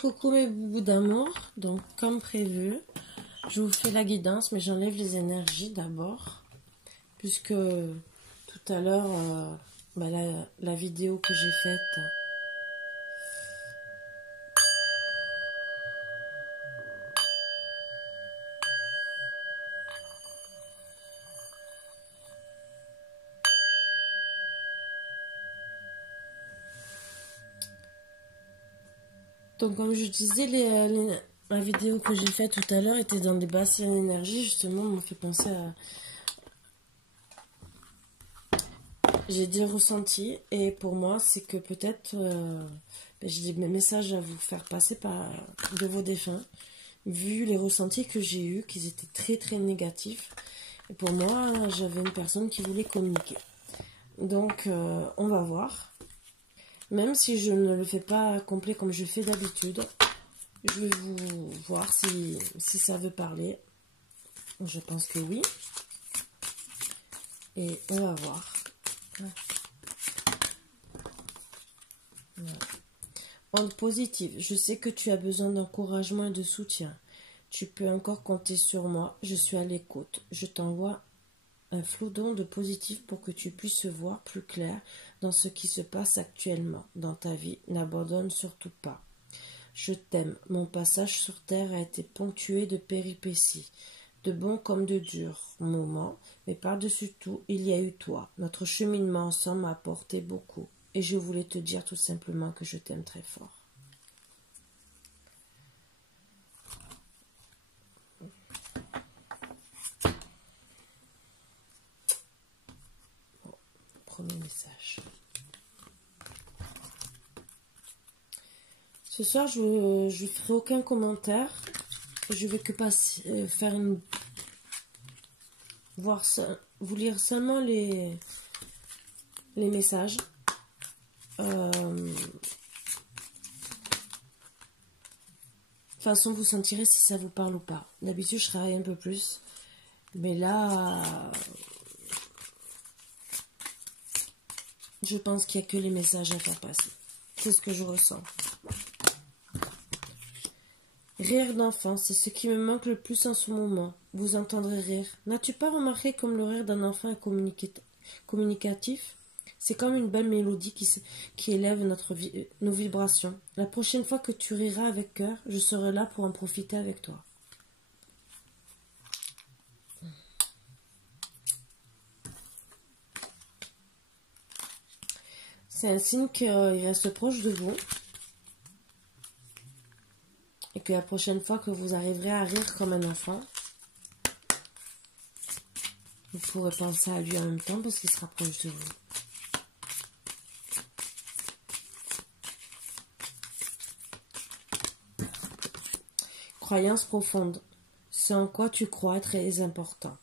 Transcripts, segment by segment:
Coucou mes boubous d'amour, donc comme prévu, je vous fais la guidance, mais j'enlève les énergies d'abord, puisque tout à l'heure, la vidéo que j'ai faite, donc comme je disais, la vidéo que j'ai faite tout à l'heure était dans des basses énergies, justement, m'ont fait penser à... J'ai des ressentis, et pour moi, c'est que peut-être j'ai des messages à vous faire passer de vos défunts, vu les ressentis que j'ai eus, qu'ils étaient très très négatifs. Et pour moi, j'avais une personne qui voulait communiquer. Donc, on va voir. Même si je ne le fais pas complet comme je fais d'habitude, je vais vous voir si ça veut parler. Je pense que oui. Et on va voir. Voilà. Onde positive, je sais que tu as besoin d'encouragement et de soutien. Tu peux encore compter sur moi, je suis à l'écoute. Je t'envoie un flot d'ondes positives pour que tu puisses voir plus clair dans ce qui se passe actuellement dans ta vie. N'abandonne surtout pas. Je t'aime. Mon passage sur terre a été ponctué de péripéties, de bons comme de durs moments, mais par-dessus tout, il y a eu toi. Notre cheminement ensemble m'a apporté beaucoup, et je voulais te dire tout simplement que je t'aime très fort. Bon, premier message. Ce soir, je ne ferai aucun commentaire. Je vais que passer, faire une... vous lire seulement les messages. De toute façon, vous sentirez si ça vous parle ou pas. D'habitude, je travaille un peu plus. Mais là, je pense qu'il n'y a que les messages à faire passer. C'est ce que je ressens. Rire d'enfant, c'est ce qui me manque le plus en ce moment. Vous entendrez rire. N'as-tu pas remarqué comme le rire d'un enfant est communicatif? C'est comme une belle mélodie qui élève nos vibrations. La prochaine fois que tu riras avec cœur, je serai là pour en profiter avec toi. C'est un signe qu'il reste proche de vous. Et que la prochaine fois que vous arriverez à rire comme un enfant, vous pourrez penser à lui en même temps parce qu'il sera proche de vous. Croyance profonde. Ce en quoi tu crois est très important.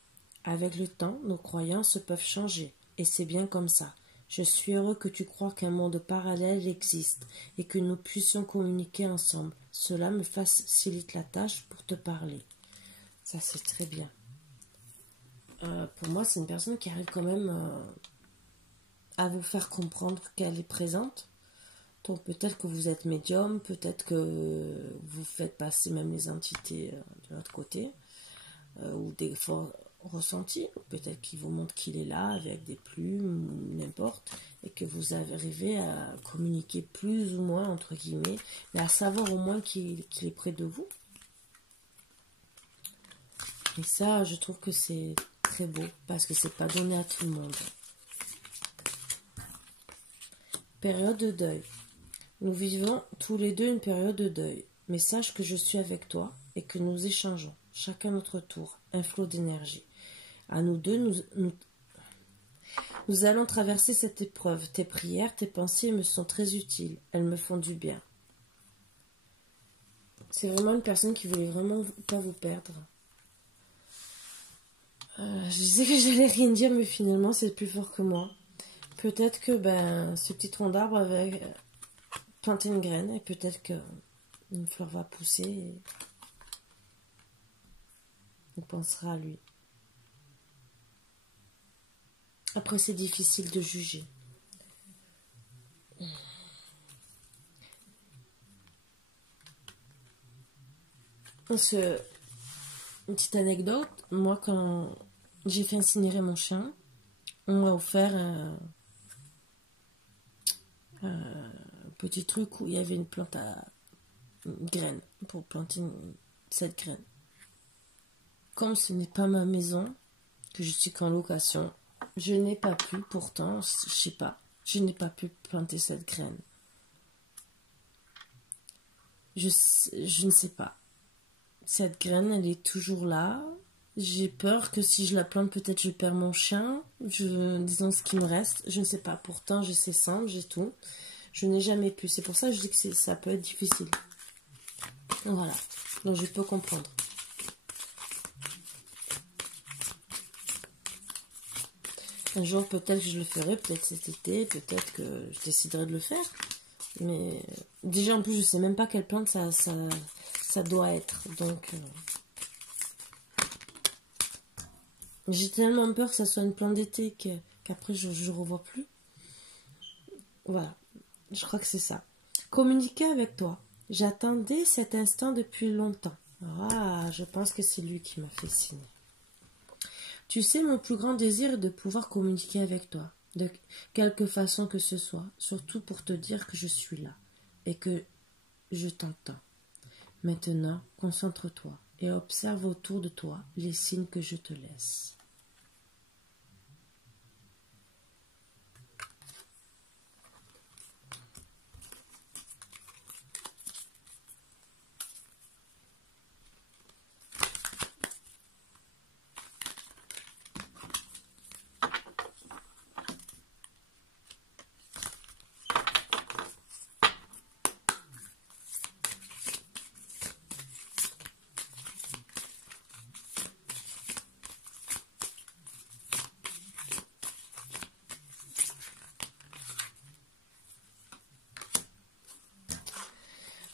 Avec le temps, nos croyances peuvent changer, et c'est bien comme ça. Je suis heureux que tu crois qu'un monde parallèle existe et que nous puissions communiquer ensemble. Cela me facilite la tâche pour te parler. Ça, c'est très bien. Pour moi, c'est une personne qui arrive quand même à vous faire comprendre qu'elle est présente. Donc peut-être que vous êtes médium, peut-être que vous faites passer même les entités de l'autre côté, ou des forts ressentis, peut-être qu'il vous montre qu'il est là avec des plumes, ou n'importe, et que vous arrivez à communiquer plus ou moins, entre guillemets, mais à savoir au moins qu'il est près de vous. Et ça, je trouve que c'est très beau, parce que c'est pas donné à tout le monde. Période de deuil. Nous vivons tous les deux une période de deuil, mais sache que je suis avec toi et que nous échangeons, chacun notre tour, un flot d'énergie. À nous deux, nous allons traverser cette épreuve. Tes prières, tes pensées me sont très utiles, elles me font du bien. C'est vraiment une personne qui voulait vraiment pas vous perdre. Je disais que j'allais rien dire, mais finalement c'est plus fort que moi. Peut-être que ce petit tronc d'arbre avait planté une graine et peut-être qu'une fleur va pousser et on pensera à lui. Après, c'est difficile de juger. Une petite anecdote, moi quand j'ai fait incinérer mon chien, on m'a offert un petit truc où il y avait une plante à une graine pour planter cette graine. Comme ce n'est pas ma maison, que je suis qu'en location, je n'ai pas pu, pourtant, je sais pas, je n'ai pas pu planter cette graine. Je ne sais pas. Cette graine, elle est toujours là. J'ai peur que si je la plante, peut-être je perds mon chien. Disons ce qui me reste. Je ne sais pas. Pourtant, j'ai ses cendres, j'ai tout. Je n'ai jamais pu. C'est pour ça que je dis que ça peut être difficile. Voilà. Donc, je peux comprendre. Un jour, peut-être que je le ferai. Peut-être cet été. Peut-être que je déciderai de le faire. Mais déjà, en plus, je sais même pas quelle plante ça doit être. Donc... j'ai tellement peur que ça soit une plante d'été qu'après je ne revois plus. Voilà, je crois que c'est ça. Communiquer avec toi. J'attendais cet instant depuis longtemps. Ah, je pense que c'est lui qui m'a fait signe. Tu sais, mon plus grand désir est de pouvoir communiquer avec toi, de quelque façon que ce soit, surtout pour te dire que je suis là et que je t'entends. Maintenant, concentre-toi et observe autour de toi les signes que je te laisse.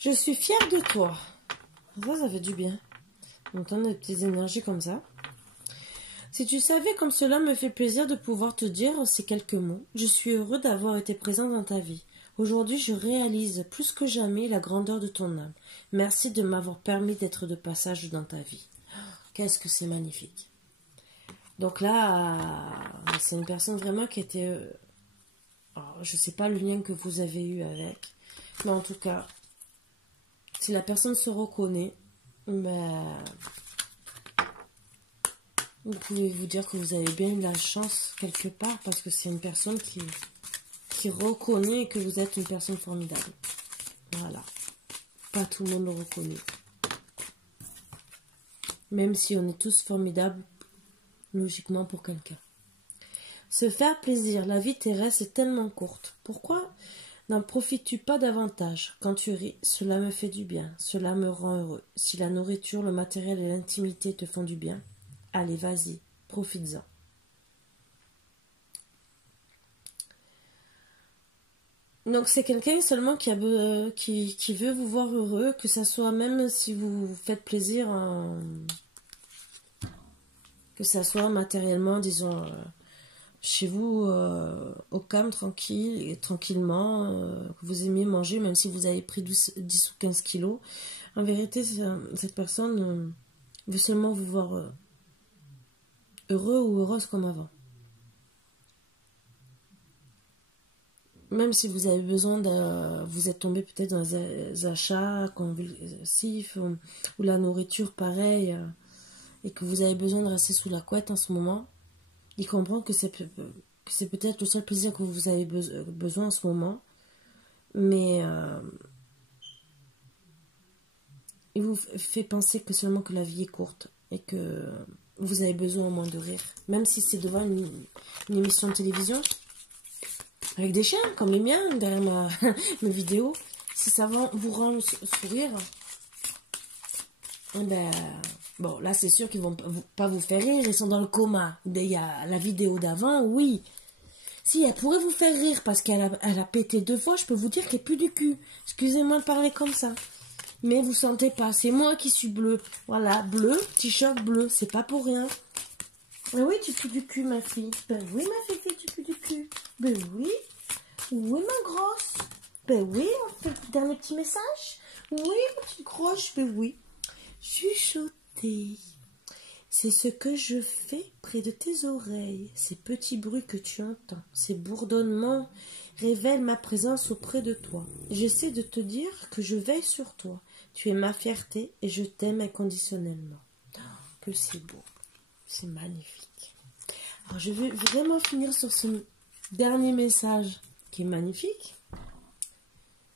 Je suis fière de toi. Ça fait du bien. D'entendre des petites énergies comme ça. Si tu savais comme cela me fait plaisir de pouvoir te dire ces quelques mots, je suis heureux d'avoir été présent dans ta vie. Aujourd'hui, je réalise plus que jamais la grandeur de ton âme. Merci de m'avoir permis d'être de passage dans ta vie. Qu'est-ce que c'est magnifique. Donc là, c'est une personne vraiment qui était... je ne sais pas le lien que vous avez eu avec, mais en tout cas... si la personne se reconnaît, vous pouvez vous dire que vous avez bien eu la chance quelque part parce que c'est une personne qui reconnaît que vous êtes une personne formidable. Voilà. Pas tout le monde le reconnaît. Même si on est tous formidables, logiquement pour quelqu'un. Se faire plaisir. La vie terrestre est tellement courte. Pourquoi n'en profites-tu pas davantage? Quand tu ris, cela me fait du bien, cela me rend heureux. Si la nourriture, le matériel et l'intimité te font du bien, allez, vas-y, profites-en. Donc c'est quelqu'un seulement qui veut vous voir heureux, que ça soit même si vous vous faites plaisir, que ça soit matériellement, disons... chez vous, au calme, tranquillement, que vous aimez manger, même si vous avez pris 10 ou 15 kilos. En vérité, cette personne veut seulement vous voir heureux ou heureuse comme avant. Même si vous avez besoin vous êtes tombé peut-être dans des achats convulsifs, ou la nourriture pareil, et que vous avez besoin de rester sous la couette en ce moment, il comprend que c'est peut-être le seul plaisir que vous avez besoin en ce moment. Mais il vous fait penser que seulement que la vie est courte et que vous avez besoin au moins de rire. Même si c'est devant une émission de télévision, avec des chiens comme les miens derrière mes vidéos. Si ça vous rend sourire, eh ben... bon, là, c'est sûr qu'ils vont pas vous faire rire. Ils sont dans le coma. Il y a la vidéo d'avant, oui. Si, elle pourrait vous faire rire parce qu'elle a pété 2 fois, je peux vous dire qu'elle pue du cul. Excusez-moi de parler comme ça. Mais vous sentez pas. C'est moi qui suis bleu. Voilà, bleu, t-shirt bleu. C'est pas pour rien. Ben oui, tu pues du cul, ma fille. Ben oui, ma fille, tu pues du cul. Ben oui. Oui, ma grosse. Ben oui, on fait le dernier petit message. Oui, ma petite grosse. Ben oui. chuchoter. C'est ce que je fais près de tes oreilles. Ces petits bruits que tu entends, ces bourdonnements révèlent ma présence auprès de toi. J'essaie de te dire que je veille sur toi. Tu es ma fierté et je t'aime inconditionnellement. Que c'est beau. C'est magnifique. Alors je vais vraiment finir sur ce dernier message qui est magnifique.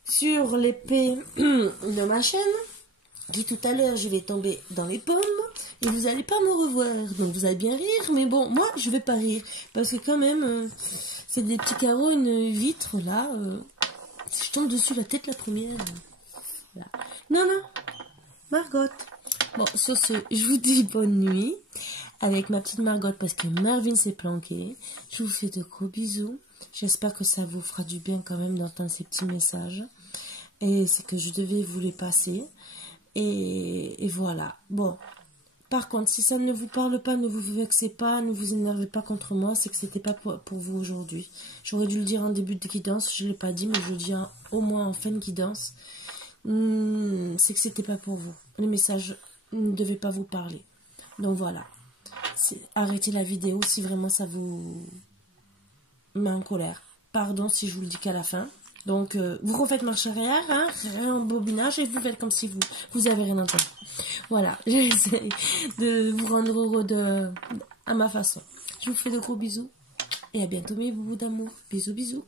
Sur l'épée de ma chaîne, dit tout à l'heure, je vais tomber dans les pommes et vous n'allez pas me revoir. Donc vous allez bien rire, mais bon, moi je vais pas rire parce que quand même, c'est des petits carreaux, une vitre là. Si je tombe dessus la tête la première. Voilà. Non, non, Margot. Bon, sur ce, je vous dis bonne nuit avec ma petite Margot parce que Marvin s'est planqué. Je vous fais de gros bisous. J'espère que ça vous fera du bien quand même d'entendre ces petits messages. Et c'est que je devais vous les passer. Et voilà. Bon. Par contre, si ça ne vous parle pas, ne vous vexez pas, ne vous énervez pas contre moi. C'est que c'était pas pour vous aujourd'hui. J'aurais dû le dire en début de guidance. Je ne l'ai pas dit, mais je le dis au moins en fin de guidance. C'est que c'était pas pour vous. Le message ne devait pas vous parler. Donc voilà. Arrêtez la vidéo si vraiment ça vous met en colère. Pardon si je vous le dis qu'à la fin. Donc, vous refaites marche arrière, hein, rembobinage, et vous faites comme si vous avez rien entendu. Voilà, j'essaie de vous rendre heureux à ma façon. Je vous fais de gros bisous, et à bientôt mes boubous d'amour. Bisous, bisous.